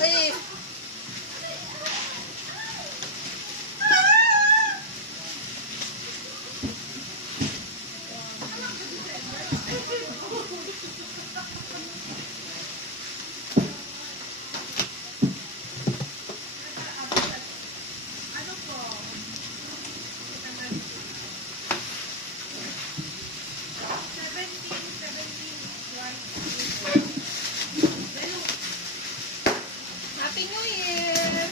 eh. Happy New Year!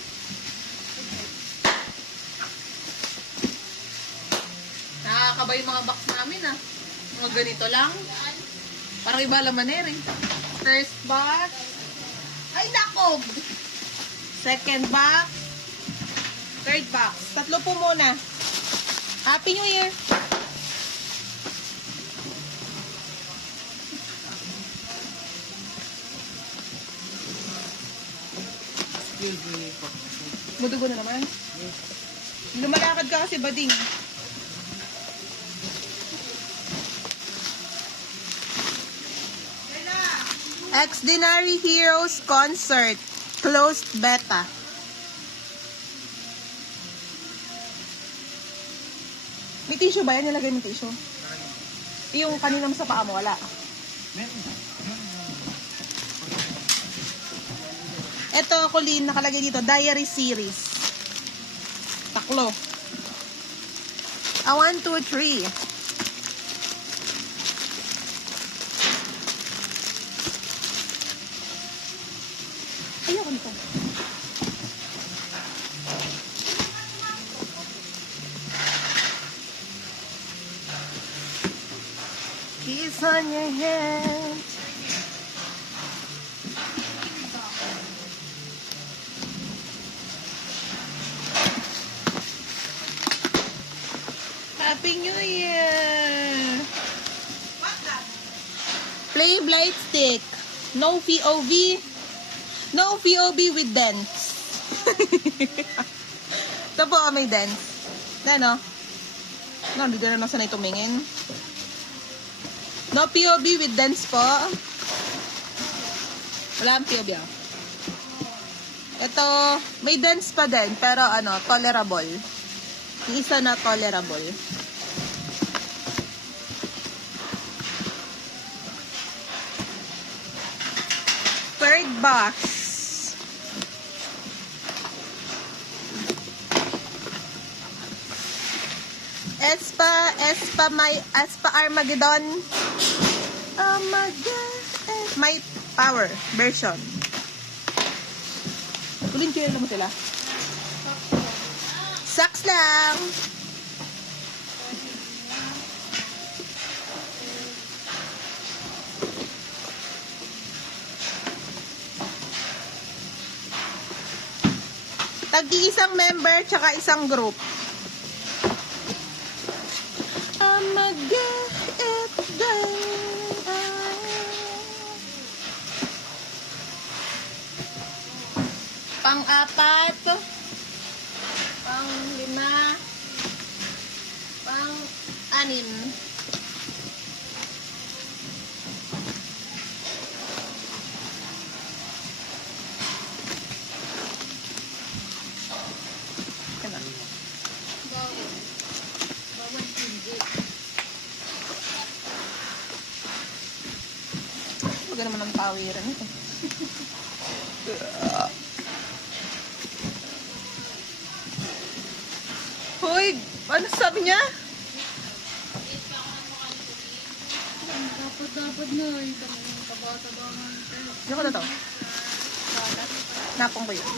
Nakakaba yung mga box namin ah. Mga ganito lang. Parang iba laman eh. First box. Ay, nako! Second box. Third box. Tatlo po muna. Happy New Year! Madugo na naman? Lumalakad ka kasi, bading. Extraordinary Heroes Concert. Closed beta. May tissue ba yan? Nilagay mo tissue? Yung kanina sa paa mo, wala. Ito, Colleen, nakalagay dito, diary series. Taklo. 1, 2, 3. Ayoko nito. Kiss on your hand. Happy New Year! Play light stick. No POV. No POV with dents. Ito po, may dents. Ano? No, hindi na lang sanay tumingin. No POV with dents po. Wala ang POV ah. Ito, may dents pa din, pero ano, tolerable. Yung isa na tolerable. Third box. Espa Armageddon. My Power version. Kulin kaya mo sila. Saks lang. Tag-iisang member tsaka isang group. Pang-apat, pang-5, pang-6. Huwag naman ang pawiran ito. Hoy, ano sabi niya? Dapat na. Itang taba-tabangan. Ano ko na to? Napong ko yun.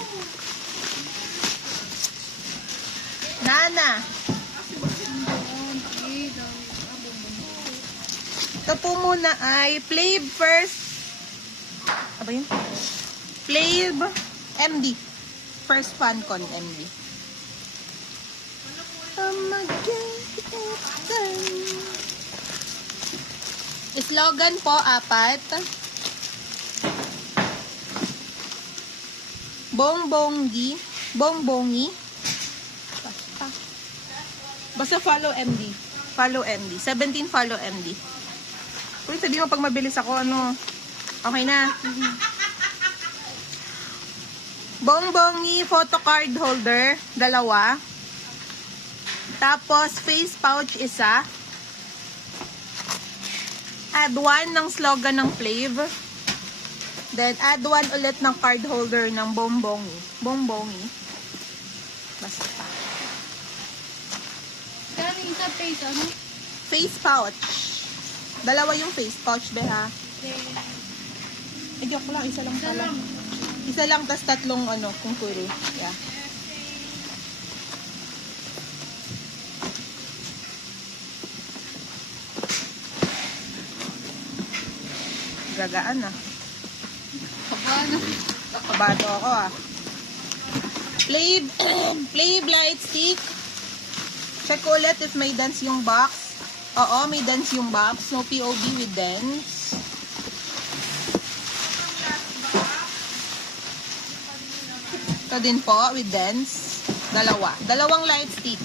Nana! Ito po muna ay Plave First. Ano yun? Plave MD. First Fancon MD. Slogan po, 4. Bongbongi. Basta follow MD. Follow MD. 17 follow MD. Kung sabihin mo pag mabilis ako, ano, okay na. Bongbongi photo card holder, 2. Tapos, face pouch, 1. Add 1 ng slogan ng Flav. Then, add 1 ulit ng card holder ng Bongbongi. Bongbongi. Basta. Kaya yung isa face, ano? Face pouch. 2 yung face pouch, be ha? Eh, joke lang. Isa lang pala. Isa lang, tas 3 kung puro. Yeah. Gagaan ah. Kabano. Kabado ako ah. Flav light stick. Check ulit if may dance yung box. Oo, may dance yung box. No POV with dance. Ito din po with dance. 2. 2 light stick.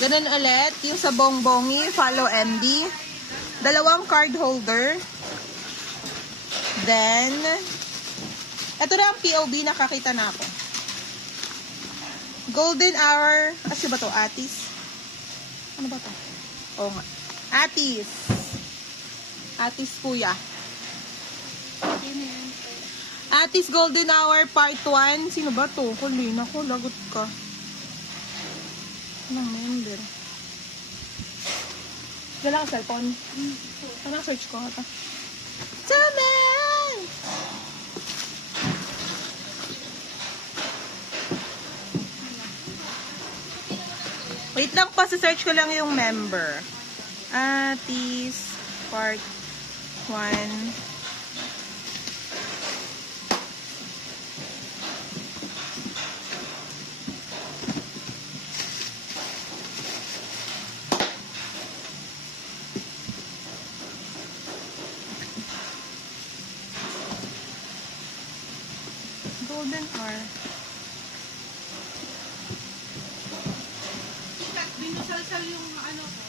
Ganun ulit, yung sa Bongbongi, follow MD. 2 card holder. Then, ito na ang POB, nakakita na ako. Golden Hour, kasi ba to? Atis? Ano ba to? Oo nga. Atis. Atis kuya. Atis Golden Hour Part 1. Sino ba to? Kulina ko, lagot ka. Anong member? Dala ka cellphone? Anong search ko? Ito. Saman! Wait lang pa, search ko lang yung member. Atis Part 1. Golden Hour. Binusalsal yung ano ko.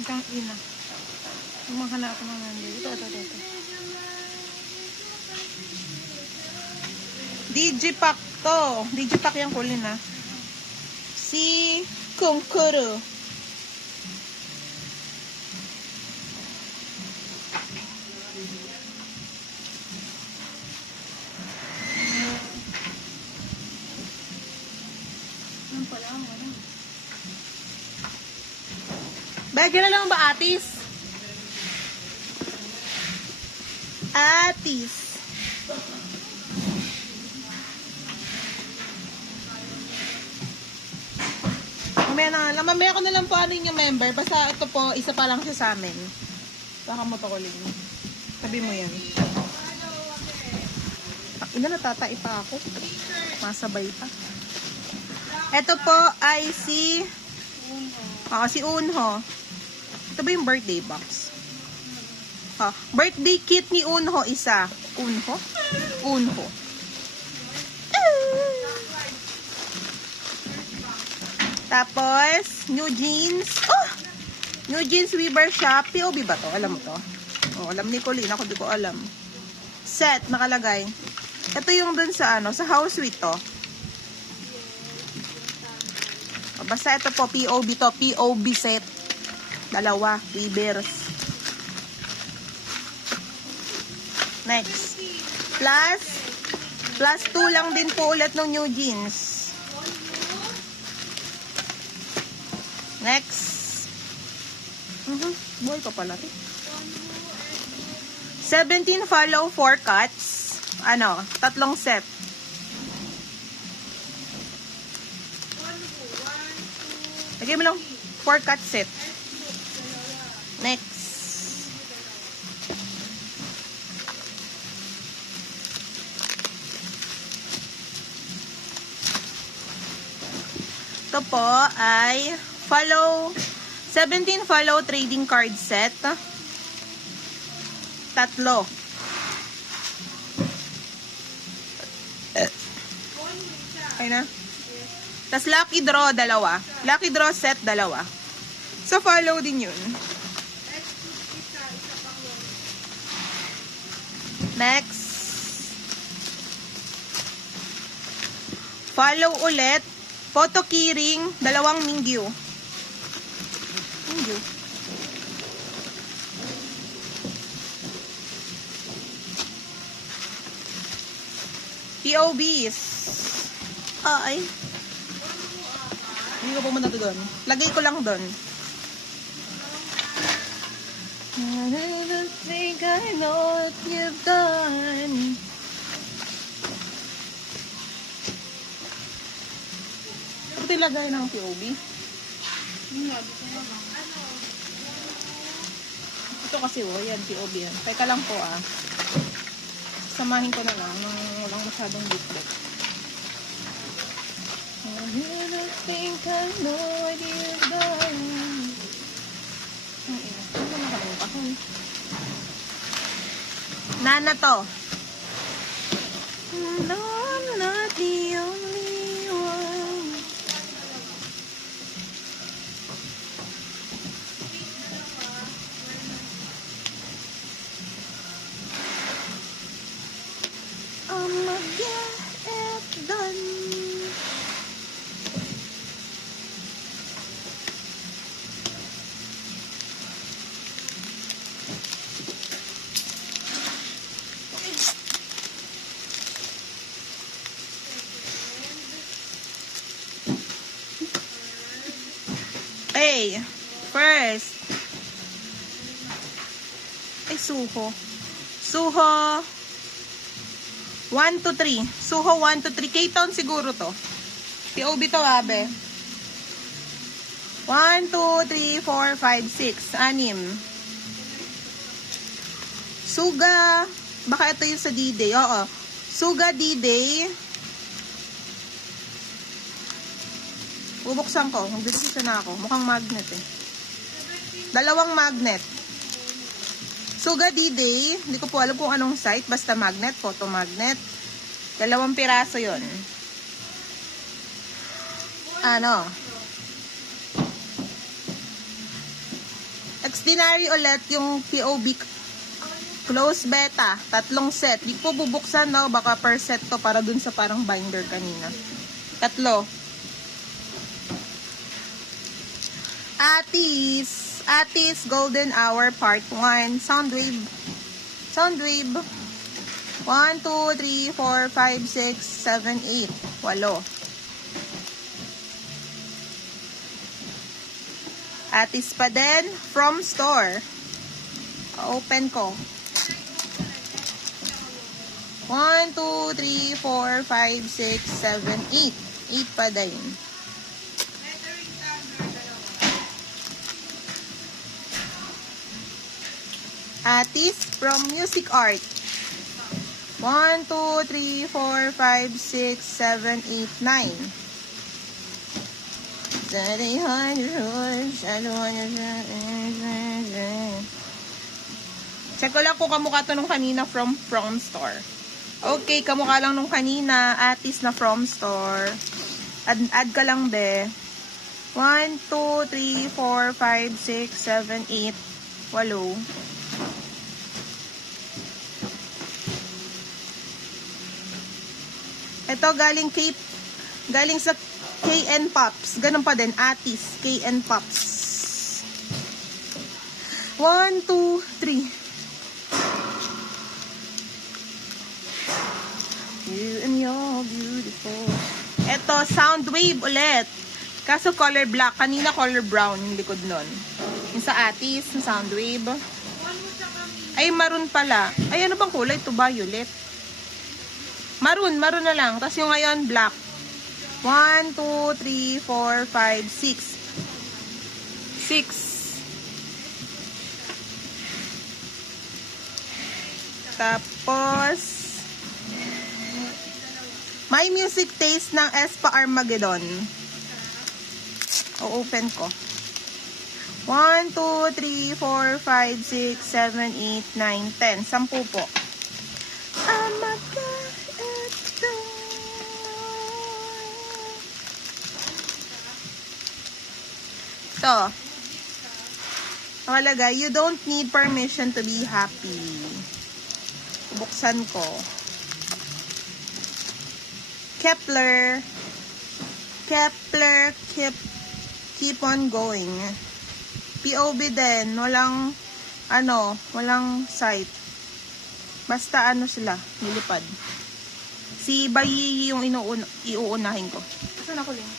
Itang ina. Umakala ako ng nandito. Ito. Digipack to. Digipack yung kulin ah. Si Kungkuru. Ano pala ang ano? Bagay na lang ba atis? Atis. Mamaya ko na lang po ano yung member. Basta ito po, isa pa lang siya sa amin. Baka mo to kuling. Sabi mo yan. Ina, natatai pa ako. Masabay pa. Ito po ay si Unho. Ito ba yung birthday box? Birthday kit ni Unho isa. Unho. Tapos, new jeans. Oh! New jeans Weaver Shop. POB ba to? Alam mo to? Oh, alam ni Colleen. Ako di ko alam. Set, nakalagay. Ito yung dun sa sa house suite to. Basta ito po, POB to. POB set. 2. Weavers. Next. Plus 2 lang din po ulit ng new jeans. Next. Buhay pa pala. 17 follow 4 cuts. 3 set. Lagay mo lang 4 cut set. Next. Ito po ay 17 follow trading card set. 3. Okay na? Tapos lucky draw, 2. Lucky draw set, 2. So, follow din yun. Next. Follow ulit. Photo keyring, 2 Mingyu. Mingyu. POBs. Ay. Hindi ko pumunta to doon. Lagay ko lang doon. I don't think I know what you've done. Ito ilagay ng POB. Ito kasi yan, POB yan. Teka lang po Samahin ko na lang nang walang masyadong booklet. I don't think I know what you've done. Ano nakalimutan? Nana to. No, I'm not the only one. I'ma get it done. Okay, first. Ay, Suho. Suho 1 to 3. Suho 1 to 3. K-Town siguro to. POB to, abe. 1, 2, 3, 4, 5, 6. 6. Suga. Baka ito yung sa D-Day. Oo. Suga D-Day. Bubuksan ko. Magbibigisa na ako. Mukhang magnet 2 magnet. Suga D-Day. Hindi ko po alam kung anong site. Basta magnet. Photo magnet. 2 piraso yon. Ano? Extinary ulit yung POB close beta. 3 set. Hindi ko bubuksan no. Baka per set to para dun sa parang binder kanina. 3. Atis Golden Hour Part 1. Soundwave. 1, 2, 3, 4, 5, 6, 7, 8. 8. Atis pa din. From store. Open ko. 1, 2, 3, 4, 5, 6, 7, 8. 8 pa din. Atis from Music Art. 1, 2, 3, 4, 5, 6, 7, 8, 9. Check ko lang kung kamukha to nung kanina from Store. Okay, kamukha lang nung kanina. Atis na from Store. Add ka lang be. 1, 2, 3, 4, 5, 6, 7, 8. 8. Ito galing sa KN Pops. Ganun pa din, Atis, KN Pops. 1, 2, 3. You and your beautiful. Ito, Soundwave ulit. Kaso color black. Kanina color brown yung likod nun. Yung sa Atis, yung Soundwave. Ay, maroon pala. Ay, ano bang kulay? Ito violet. Maroon na lang. Tapos yung ngayon, black. 1, 2, 3, 4, 5, 6. 6. Tapos, My Music Taste ng Espa Armageddon. O-open ko. 1, 2, 3, 4, 5, 6, 7, 8, 9, 10. 10 po. Ito. Nakalagay, you don't need permission to be happy. Buksan ko. Kepler, keep on going. POB din, walang site. Basta sila, nilipad. Si Bayi yung iuunahin ko. Saan ako, Ling?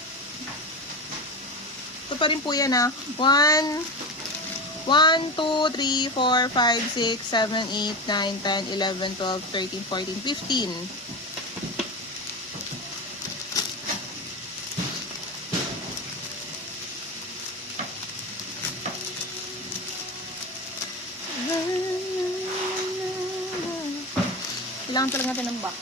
Ito pa rin po yan, 1, 2, 3, 4, 5, 6, 7, 8, 9, 10, 11, 12, 13, 14, 15. Kailangan talaga natin ng box.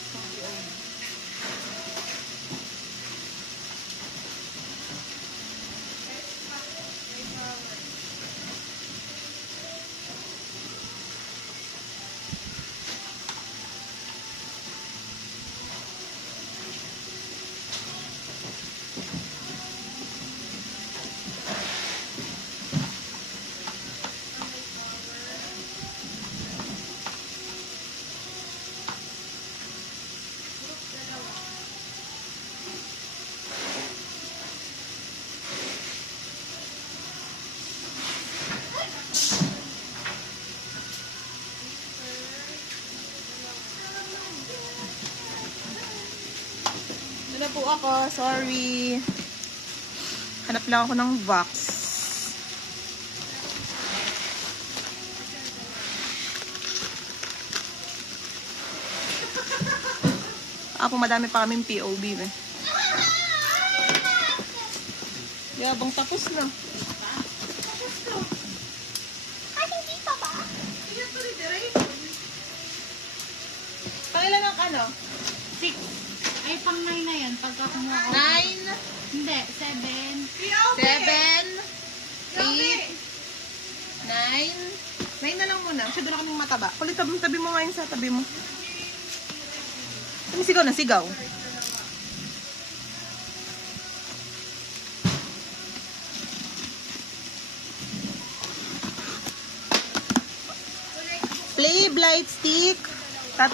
Na po ako, sorry. Hanap lang ako ng box. Madami pa kaming POB eh. Yabang tapos na. Ay, hindi pa ba? Pangilan ng 6. Ay, pang 9 na yan. Pagka kumuha ko. 9, Hindi, 7. 7, 8, 9. 9 na lang muna. Kasi doon na kaming mataba. Kulit, tabi mo ngayon sa tabi mo. Sigaw na, sigaw. Play blight stick. 3.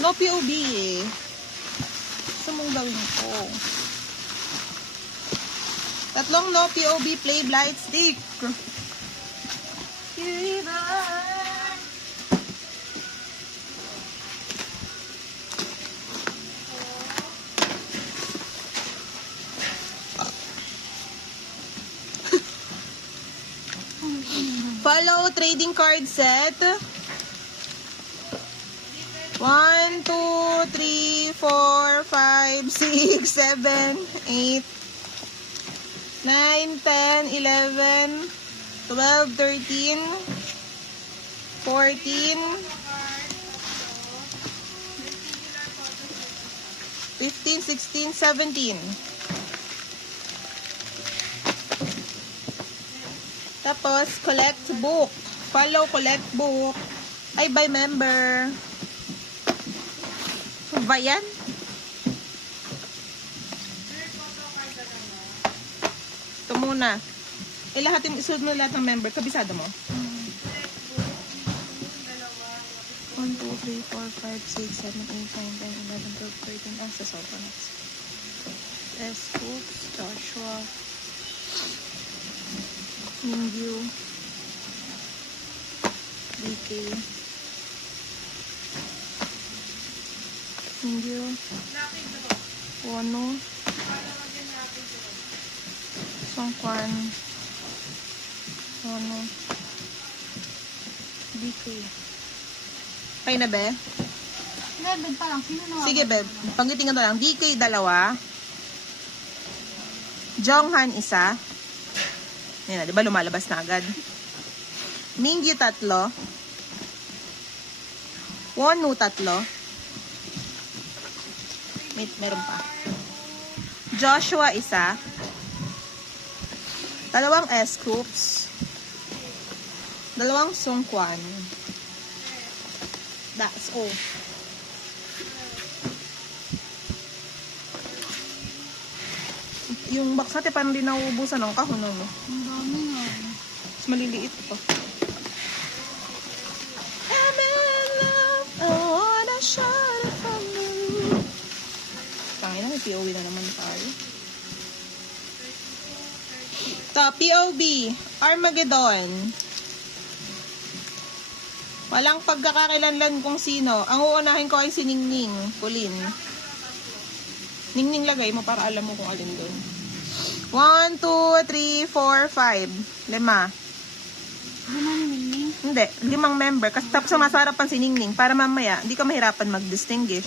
No POB eh. Gusto mong gawin ko. 3 no POB play blight stick. Follow trading card set. 1, 2, 3, 4, 5, 6, 7, 8, 9, 10, 11, 12, 13, 14, 15, 16, 17. Tapos, collect book. Follow collect book. Ay, by member. Ba yan? Ito muna. Lahat isunod mo lahat ng member. Kabisado mo. 1, 2, 3, 4, 5, 6, 7, 8, 9, 10, 11, 12, 13. Ah, sa sobrang. S. Hooks, Joshua, Mingyu, DK, Mingyu, Wano, Songkwan, Wano, DK. Kaya na, be? 11 pa lang. Sino na? Sige, be. Panggiting ko lang. DK 2. Jonghan 1. Yan na, di ba lumalabas na agad? Mingyu 3. Wonu 3. Meron pa. Joshua, isa. Dalawang S-scoops. Dalawang sungkwan. That's all. Yung box natin parang di nauubusan ng kahon, no? Ang dami nga. Mas maliliit pa. I'm in love, I wanna shout it from the roof. Tangina, may POV na naman tayo. Ito, POV, Armageddon. Walang pagkakakilanlan kung sino. Ang uunahin ko ay si Ningning, Pauline. Ningning lagay mo para alam mo kung alin doon. 1, 2, 3, 4, 5. 5. Ano na ni Ming? Hindi, 5 member. Kasi tapos sumasarapan si Ningning para mamaya, hindi ka mahirapan mag-distinguish.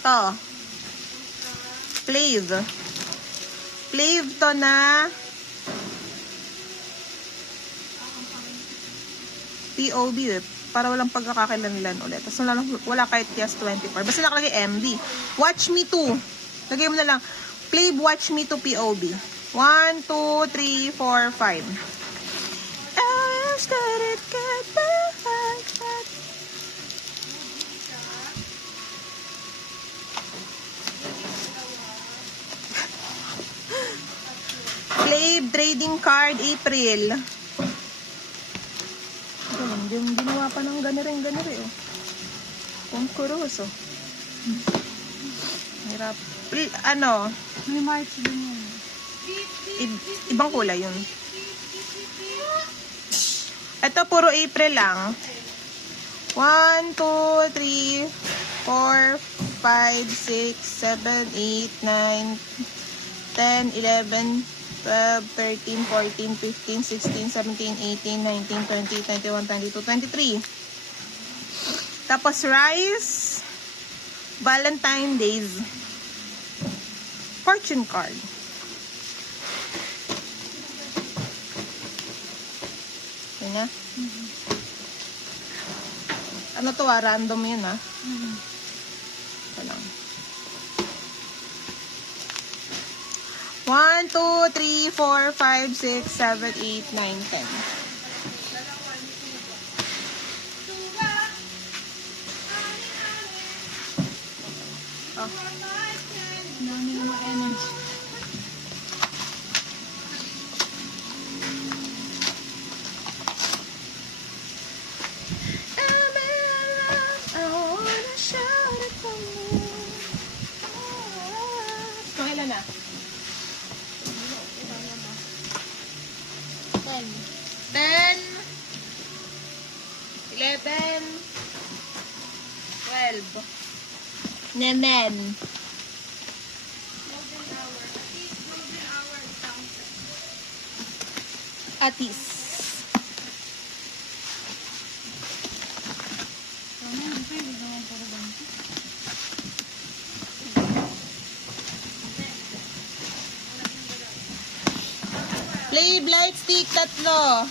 To. Flav. Flav to na POB eh. Para walang pagkakakilanlan ulit. Tapos wala kahit yes 24. Basta nakalagay MB. Watch me too. Lagay mo na lang. Flav watch me to POB. 1, 2, 3, 4, 5. I wish that it could be like that. Flav trading card April. Yung ginawa pa ng ganire oh. Concurso. Hirap. Ano? May March din yun. Ibang kulay yun. Ito puro April lang. 1, 2, 3, 4, 5, 6, 7, 8, 9, 10, 11, 12, 13, 14, 15, 16, 17, 18, 19, 20, 21, 22, 23. Tapos rice, Valentine Days, fortune card. Yun na. Ano to random yun Ito lang. 1, 2, 3, 4, 5, 6, 7, 8, 9, 10. Oh. Dami naman energy. I wanna shout it from you. Kailan na? 10, 11, 12. Nenen. Atis. Dami, hindi pwede naman puro banti. Flav light stick, 3.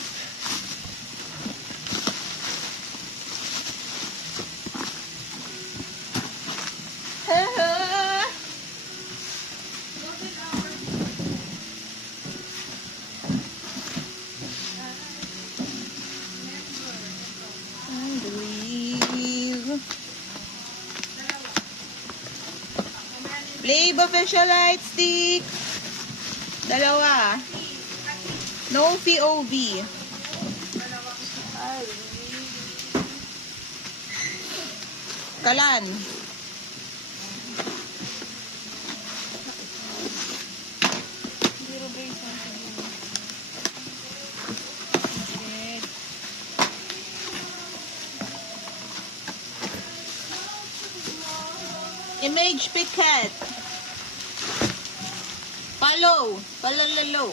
Flav official light stick. 2. No POV. Kalan. Zero base lang siguro. Red. Image Piquet. Palalalo.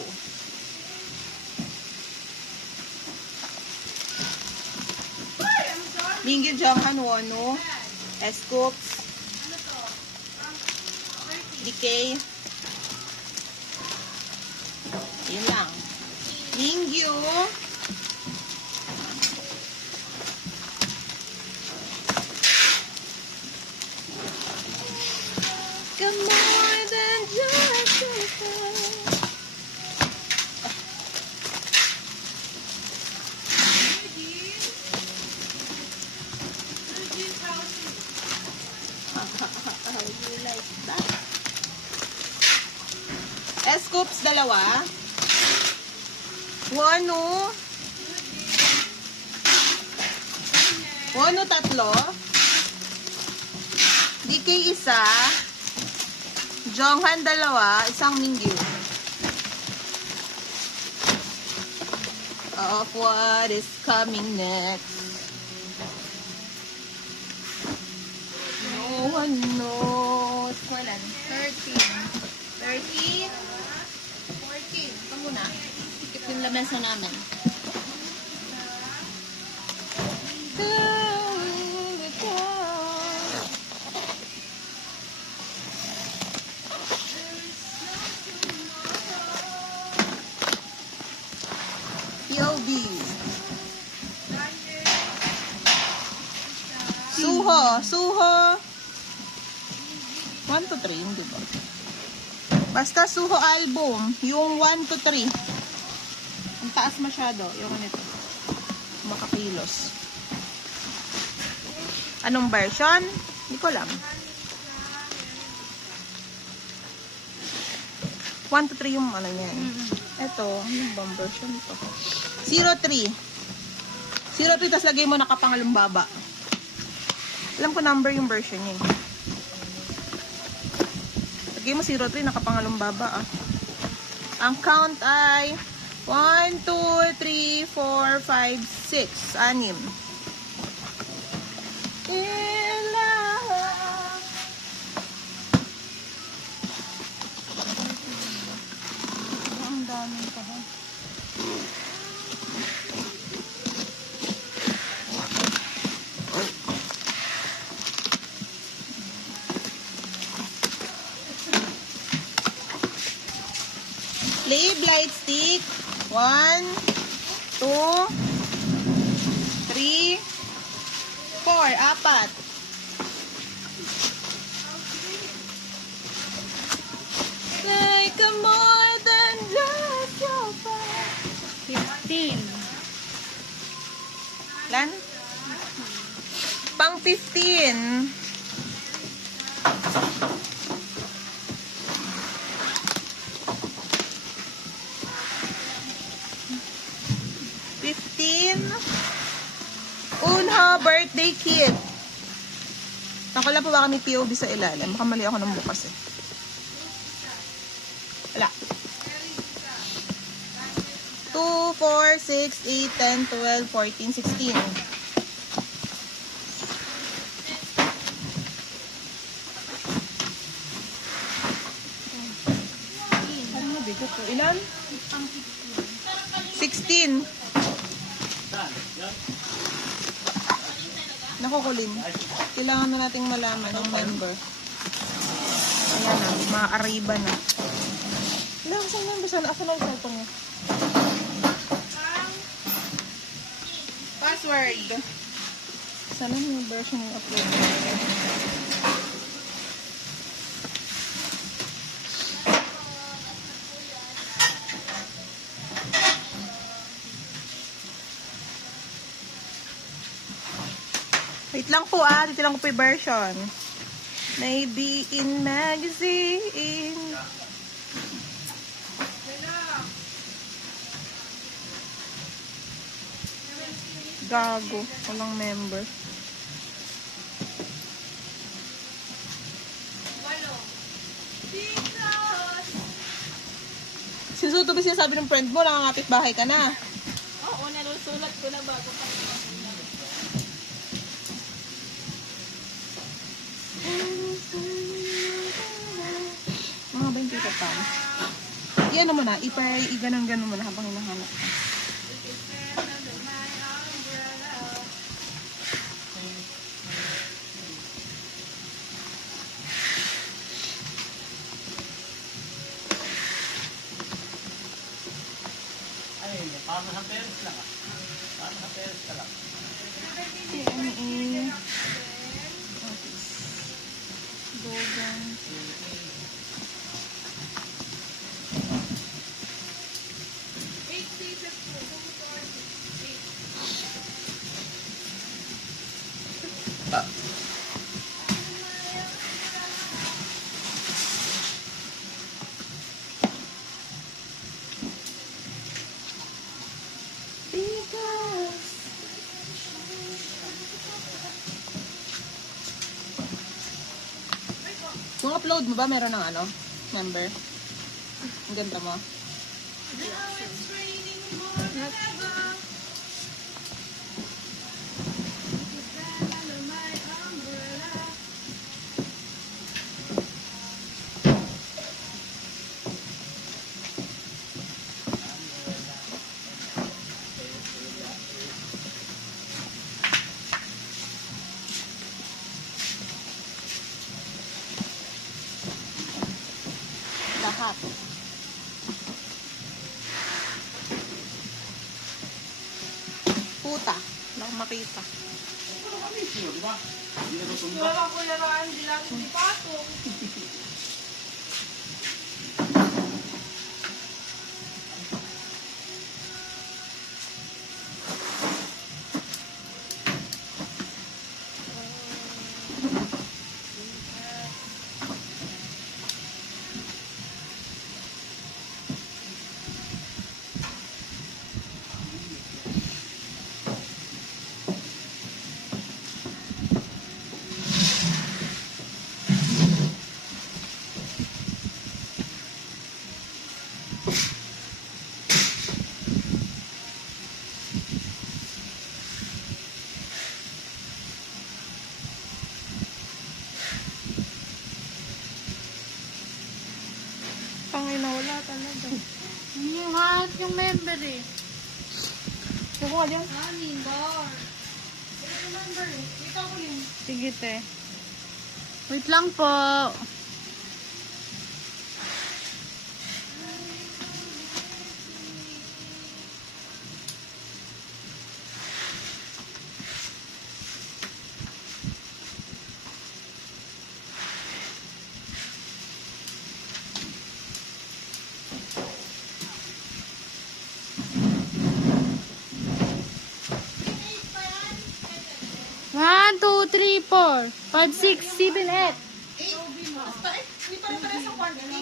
Linggi Johan Wano. S-scoops. Decay. Yun lang. Lingyu. a more than just a friend. How you like that? Scoops, dalawa. Wano. Wano, tatlo. DK, isa. Jonghan, dalawa. Isang Mingyu. Of what is coming next. No one knows. Kailan? 13. 13. 14. Ito muna. Sikip yung lamesa namin. Yobi. Suho. 1 to 3, hindi ba? Basta Suho album, yung 1 to 3. Ang taas masyado, yung ganito. Makakilos. Anong version? Hindi ko alam. 1 to 3 yung ano yan. Ito, anong bang version ito? 03. 03, tas lagay mo nakapangalong baba. Alam ko number yung version niya. Lagay mo 03, nakapangalong baba ah. Ang count ay 1, 2, 3, 4, 5, 6. 6. Ang daming pa ha. Play light stick. 1, 2, 3, 4. 4. Like a more than just your friend. 15. Lan? Pang 15. Unha birthday kit. Nakala pa ba kami POV sa ilalim? Baka mali ako ng bukas eh. Wala. 2, 4, 6, 8, 10, 12, 14, 16. Ano na bigot ko? Ilan? 16. Nakukulin. Kailangan na nating malaman ang member. Ayan na, ma-arriba na. Wala, saan member? Saan ang cellphone niya? Password. Sana yung version yung upload. Wait lang po ah, dito lang ko po yung version. Maybe in magazine. Gago, walang member. Sinusuto ba sinasabi ng friend mo, nakangapit bahay ka na? Oo, nalusulat ko na bago pa. Mga 20 ka pa. Iyan mo na, i-ganon-ganon mo na habang hinahanap ka. Para sa parents lang ah. Para sa parents ka lang. CMA. Dogan. Kung upload mo ba, meron ng ano? Member? Ang ganda mo. Lahat. Puta. Wala akong makita. Di ba? Hindi na tumba. Wala ko yaraan, hindi lang hindi patong. Pangay na wala talaga. Yung lahat yung member eh. Kukuha dyan. Anin, bar. Wala yung member eh. Ikaw ko yun. Sige, te. Wait lang po. One, two, three, 4, 5, 6, 7, 8. Basta eh, hindi pa rin tayo sa quantity.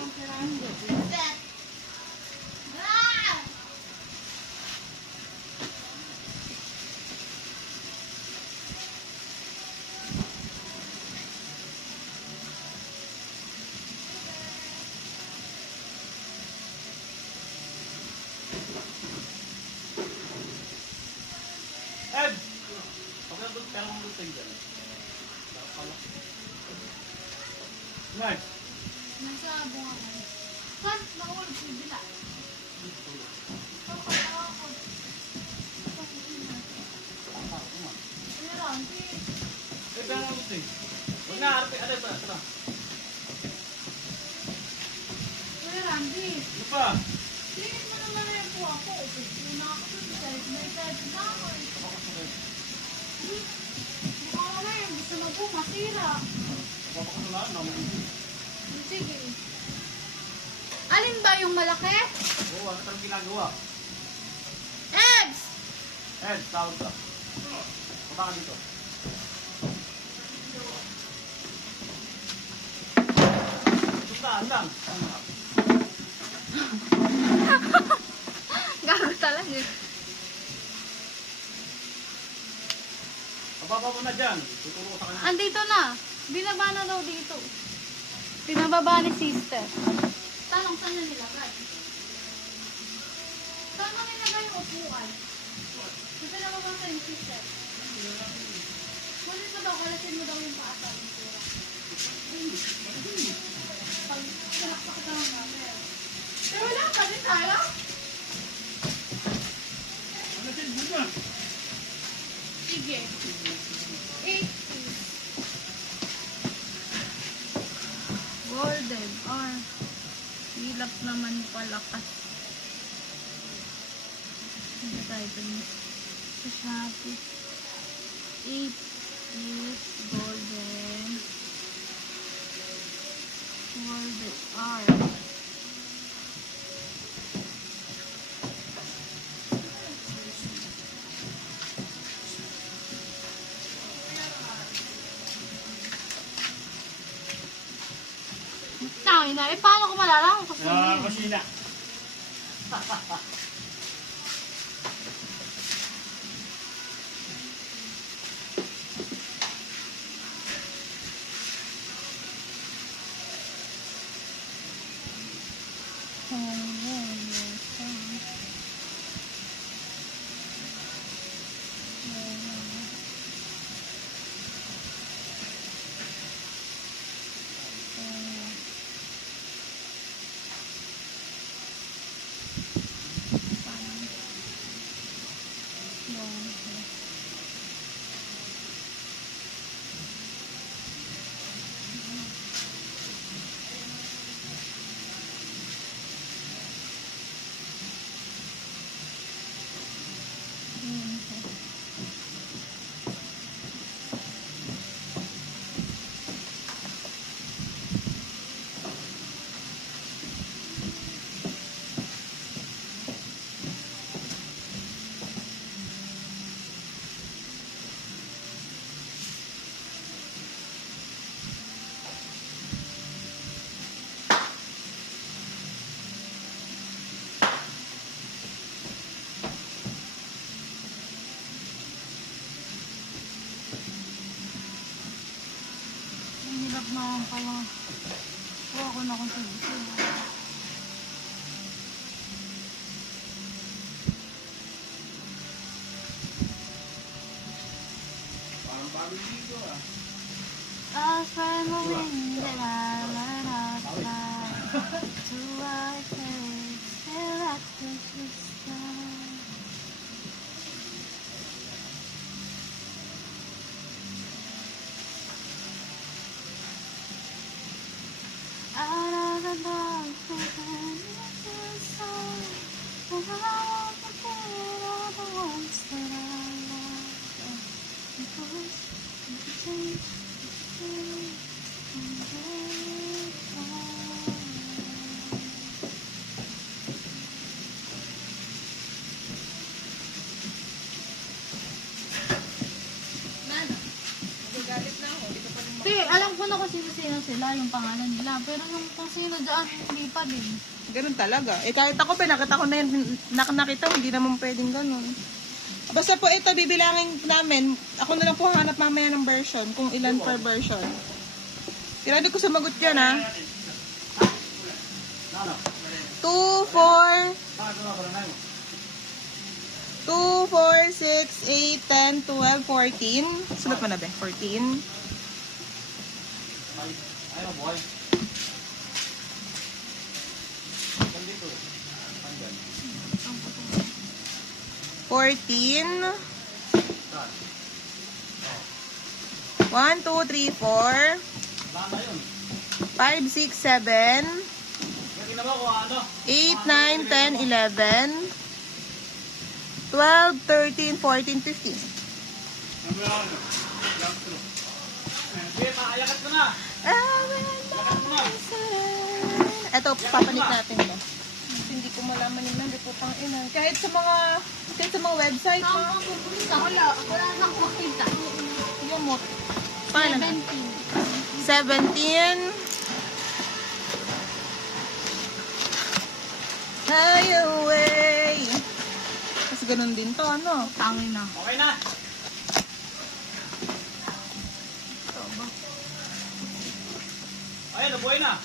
Ed! Pag nandun, pero kung doon dyan. Nice. Nasa bunga. Kan, nakuha si Bila. Eh, pero kung doon. Huwag na, harapin. Ano ito? Ito na. Kuya Randy, Ano pa? tingin mo naman na yung po ako. Yung nakakapag may kahit na ako eh. Mukha na yun, gusto na po masira. Papakasulaan na. Sige. Alin ba yung malaki? Oo, ano talagang ginagawa? Eggs! Ed, tawag ka. Punta ka dito. Puntaan lang. Gago talaga eh. Pababa mo na dyan. Tuturo ko sa kanya. Andito na. Binaba na daw dito. Pinababa ni sister. Tanong saan na nilagay? Saan mo nilagay yung upuan? Kasi nababa sa yung sister. Malit mo daw, kalasin mo daw yung paasa. Pag sinaksak daw ang namin. Eh, wala pa din tayo. Ano din? Muna. Sige. 8. Golden or hilap naman palakas. Hindi tayo ito niya. Sa Shopee. 8 is golden. Golden R. Tangin na, eh paano ko malalaman kung sino yun? Masina. ako sa gusto. Parang bago dito ah. I'll find a wind that I learn how to fly to white place, till I touch the sky. Out of the darkness and into the sun, and I won't forget all the ones that I love. Because you change the face and break my Nana, magagalit na ako. Hindi ko pa rin Te, alam ko na kung sino-sino sila, yung pangalan nila. Pero yung kung sino dyan, hindi pa din. Ganun talaga. Eh kahit ako, pinakita ko na yun, nakita, hindi naman pwedeng ganun. Basta po ito, bibilangin namin. Ako na lang po hanap mamaya ng version, kung ilan per version. Kaya hindi ko sumagot yan, ha? 2, 4, 2, 4, 6, 8, 10, 12, 14. Sulat mo na ba? 14. Ayaw, boy. Dito. Andyan. 14. 1, 2, 3, 4. Lama yun. 5, 6, 7. Yung ginawa ko, ano? 8, 9, 10, 11. 12, 13, 14, 15. Sige, ayakat ko na. Ayakat ko na. Ito, papanik natin ba? Hindi ko malaman yun lang, putang ina. Kahit sa mga website, Saan ma. ka pupunta? Wala nang makita. Yamot. Paano na? 17. 17. Highway. Kasi ganun din to, ano? Tangin na. Okay na. Ayun, nabuhay na.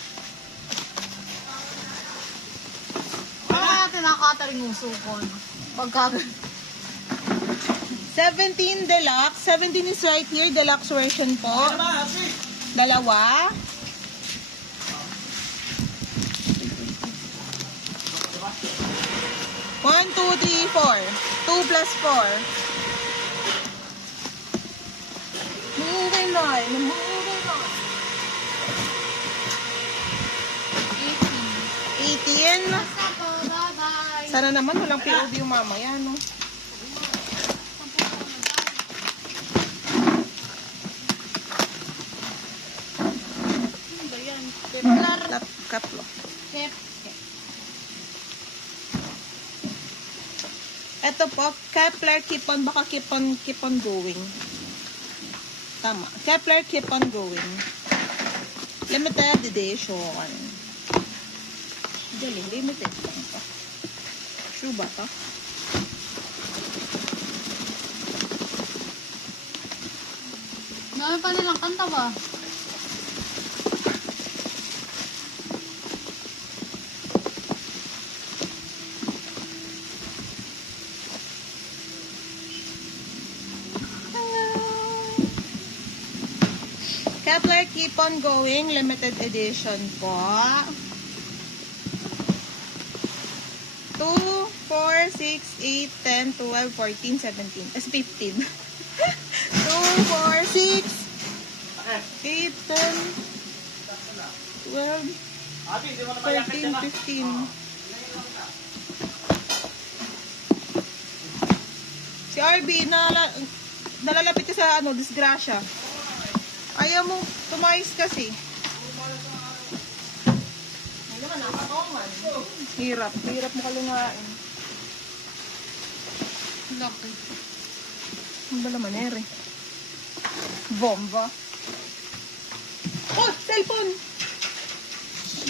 Kaya natin nakataring uso ko. Pagka... 17 deluxe. 17 is right here, deluxe version po. Okay naman, happy. Dalawa. One, two, three, 4. 2 plus 4. Moving on, moving on. 18. 18. Bye-bye. Sana naman walang POV yung mamaya, no? Ano ba yan? Kepler. Kaplo. Kep. Ito po, Kepler keep on, baka keep on going. Tama. Kepler keep on going. Limited edition. Galing, limited lang ito. Shoe ba ito? Dami pa nilang kanta ba? Kepler keep on going, limited edition po. 2, 4, 6, 8, 10, 12, 14, 17. As 15. 2, 4, 6, 8, 10, 12, Happy, hindi mo na mayakat 13, yan ah. 15. Si RB, nalalapit ka sa disgrasya. Ayaw mo, tumayos kasi. Hirap mo kalungain. Laki. Ang bala manere. Bomba. Oh, cellphone!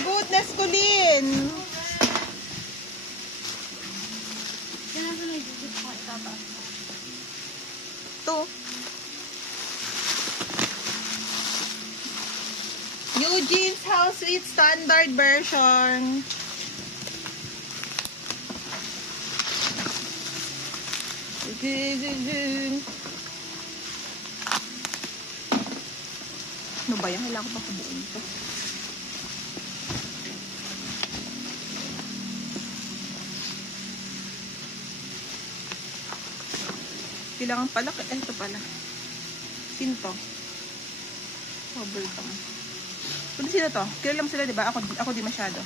Goodness ko din. Kaya na nagigit ko itataas. 2. Eugene's house Sweet standard version. Ano ba yan? Kailangan ko pa kubuin ito. Kailangan pala. Ito pala. Sino to? Overtime. Sino to? Kilala mo sila, di ba? Ako di masyado.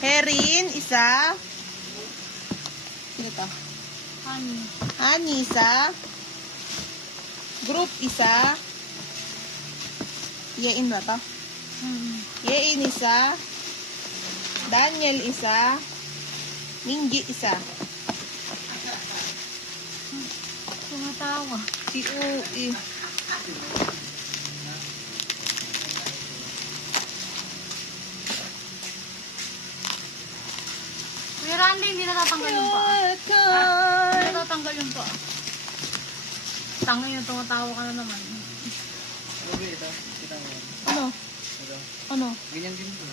Herin, isa. Sino to? Honey. Honey, isa. Group, isa. Yein ba to? Yein, isa. Daniel, isa. Minggi, isa. Tumatawa. Si Ui. Kuya Randy, hindi natatanggal yung paa. Hindi natatanggal yung paa. Tangin yung tumatawa ka na naman. Okay, ito. Kita mo yan. Ano? Ito. Ano? Ganyan din po.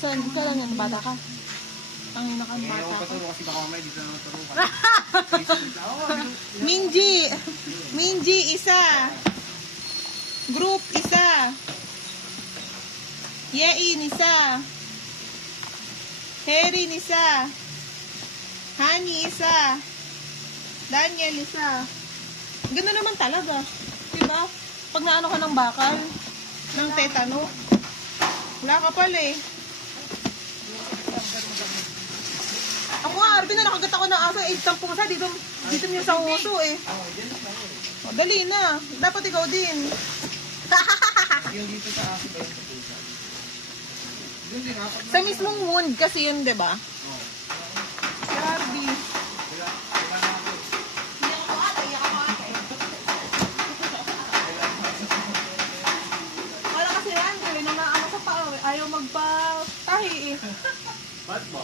Saan? Kailan yan? Bata ka? Ang ina ka, Ngayon bata ako ka. paturo kasi baka mamaya dito na naturo ka. Minji! Minji, isa. Group, isa. Yein, isa. Herin, isa. Honey, isa. Daniel, isa. Ganda naman talaga. Diba? Pag naano ka ng bakal, ng tetano, wala ka pala eh. Ako nga, Arvin, na nakagat ako ng aso. Eh, tampung sa dito niyo sa uso eh. O, dali na. Dapat ikaw din. Yung dito sa akin ba yung pusa? Doon din, apat na. Sa mismong wound kasi yun, di ba? Oo. Si Arvin. Wala na ako. Iyak ako ate, iyak ako ate. Wala kasi yan, nung naano sa paa, ayaw magpatahi eh. Ba't ba?